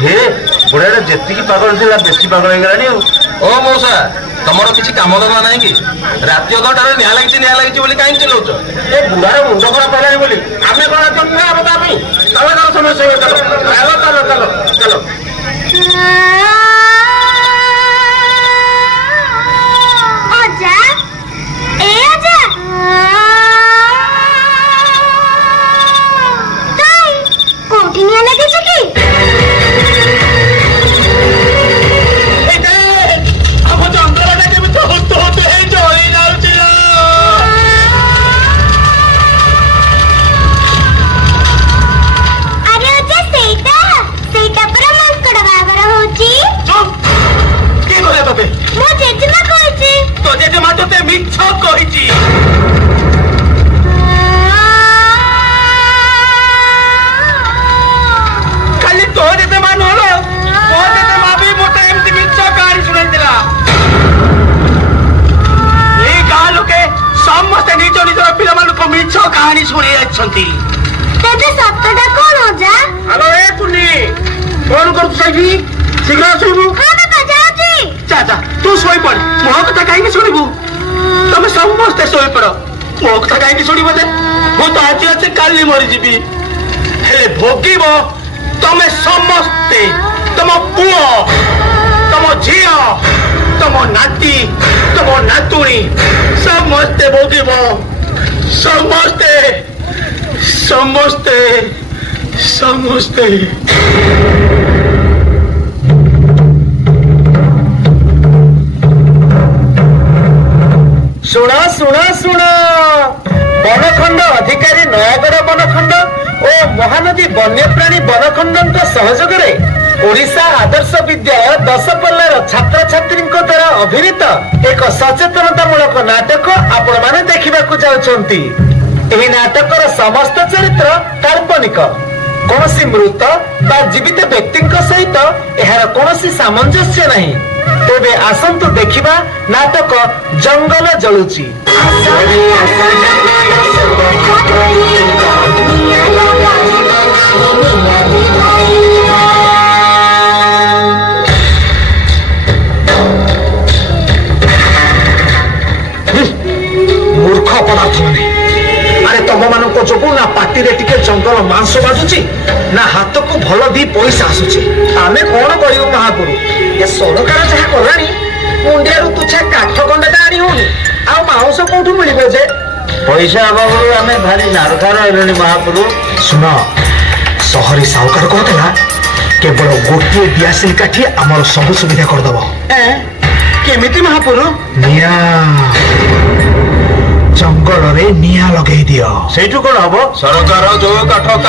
हे बुढ़ा जी पागल थी बेसी पागल हो गलानी ओ मौसा तमर किसी काम धंदा ना कि राति अधटारे निआ लगी बोली कहीं चलाउछ ए बुढ़ार मुंड खराब है बोली आमे कौन चलो समस्या चलो चलो चलो चलो अजा ए अजा काई कोठी निया लगे छकी कहानी शुणी तेरे सप्तटा कौन हो जा हेलो ए पुनी फोन कर सही शीघ्र सुनबू हां बाबा जाउची चाचा तू सोई पड़ मो कथा काहे सुनबू तुम समस्त सोई पड़ मो कथा काहे सुनबो दे मो तो आज आज काली मरि जीबी हेले भोगिबो तुम समस्त तुम पुओ तुम झियो तुम नाती तुम नातुणी समस्त भोगिबो समस्ते समस्ते समस्ते शुण शुण शुण बनखंड अधिकारी नयागढ़ बनखंड और महानदी वन्यप्राणी बनखंड सहयोग ओडिशा आदर्श विद्यालय दशपल्लार छात्र छात्री द्वारा अभिनीत एक सचेतनतामूलक नाटक आपण माने देखिबाकू जाउछंती। एही नाटकर समस्त चरित्र काल्पनिक कौनसी मृत बा जीवित व्यक्ति सहित एहार कौनसी सामंजस्य नहीं। तेबे आसंतु देखिबा नाटक जंगल जलुची। मूर्ख पदार्थ माने अरे तुम मान जो ना पार्टी टिके जंगल मांस बाजुची ना हाथ को भल दी पैसा आसुची आमे कौन करू महापुरु ये सरकार जहाँ कलानी मुंडिया तुछा काठ कंडा आनी होनी आ मांस कौटू मिल जे पैसा अभाव आमे भारी नारकार हेलुनी महापुरु। सुन सहरी साहुकार कहला केवल गोटे दियासिल काठी आमर सब सुविधा करदब केमिति महापुरु निया जंगल रे निया लगे दियो सेठू कौन हम सरकार जो काठ